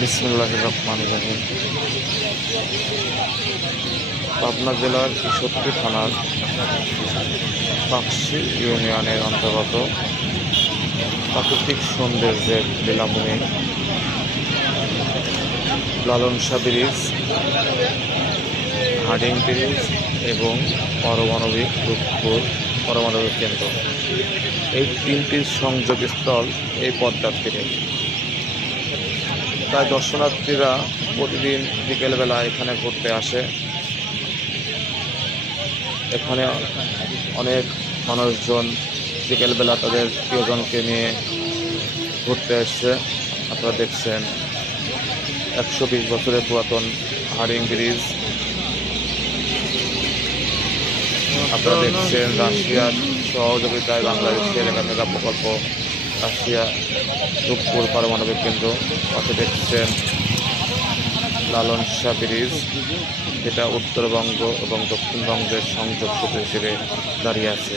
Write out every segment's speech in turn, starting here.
বিসমুল্লাহ রহমান রহিম। পাবনা জেলার ঈশ্বরদী থানার পাকশি ইউনিয়নের অন্তর্গত প্রাকৃতিক সৌন্দর্যের লীলাভূমি Lalon Shah bridge Hardinge bridge এবং পারমাণবিক রূপপুর পারমাণবিক কেন্দ্র। এই তিনটির সংযোগস্থল এই পদ্মার তীরে তাই দর্শনার্থীরা প্রতিদিন বিকেলবেলা এখানে ঘুরতে আসে। এখানে অনেক মানুষজন বিকেলবেলা তাদের প্রিয়জনকে নিয়ে ঘুরতে আসছে। আপনারা দেখছেন, একশো বিশ বছরের পুরাতন হারিং ব্রিজ। আপনারা দেখছেন রাশিয়ার সহযোগিতায় বাংলাদেশের এলাকা মেগা প্রকল্প রাশিয়া রূপপুর পারমাণবিক কেন্দ্র, পাশে দেখছেন লালন শাহ ব্রিজ, যেটা উত্তরবঙ্গ এবং দক্ষিণবঙ্গের সংযোগ সেতু হিসেবে দাঁড়িয়ে আছে।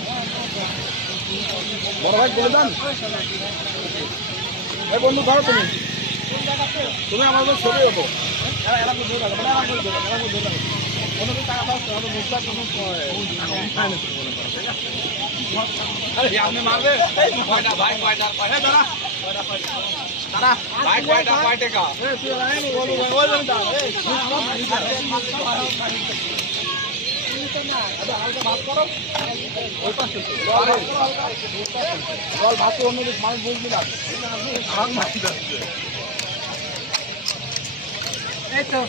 কয়টা ভাই কয়টা কয়টা দাঁড়া। দাঁড়া। ভাই কয়টা কয় টাকা? এ তুই রাইনি বলো ভাই দাও এই জল ভাত অন্য মানুষ বুঝবি না এই তো।